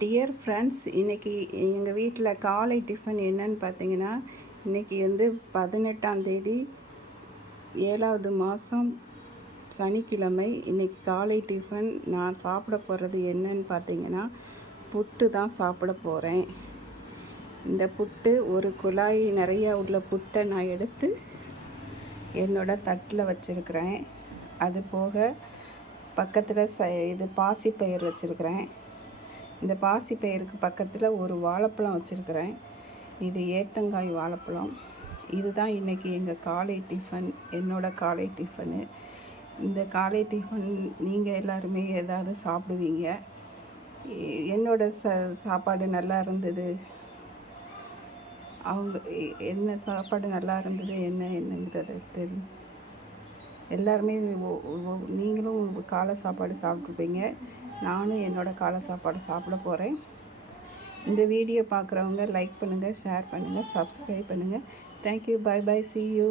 Dear friends, இன்றைக்கி எங்கள் வீட்டில் காலை டிஃபன் என்னன்னு பார்த்தீங்கன்னா, இன்றைக்கி வந்து 18ஆம் தேதி 7வது மாதம் சனிக்கிழமை. இன்றைக்கி காலை டிஃபன் நான் சாப்பிட போகிறது என்னன்னு பார்த்தீங்கன்னா, புட்டு தான் சாப்பிட போகிறேன். இந்த புட்டு ஒரு குழாய் நிறையா உள்ள புட்டை நான் எடுத்து என்னோடய தட்டில் வச்சுருக்கிறேன். அது போக பக்கத்தில் இது பாசிப்பயிறு வச்சுருக்கிறேன். இந்த பாசிப்பயிருக்கு பக்கத்தில் ஒரு வாழைப்பழம் வச்சுருக்கிறேன். இது ஏத்தங்காய் வாழைப்பழம். இதுதான் இன்றைக்கி எங்கள் காலை டிஃபன், என்னோடய காலை டிஃபனு. இந்த காலை டிஃபன் நீங்கள் எல்லாருமே ஏதாவது சாப்பிடுவீங்க. என்னோடய சாப்பாடு நல்லா இருந்தது. அவங்க என்ன சாப்பாடு நல்லா இருந்தது என்னங்கிறது எல்லாருமே நீங்களும் காலை சாப்பாடு சாப்பிட்ருப்பீங்க. நானும் என்னோடய காலை சாப்பாடு சாப்பிட போகிறேன். இந்த வீடியோ பார்க்குறவங்க லைக் பண்ணுங்கள், ஷேர் பண்ணுங்கள், சப்ஸ்கிரைப் பண்ணுங்கள். Thank you. Bye bye. see you.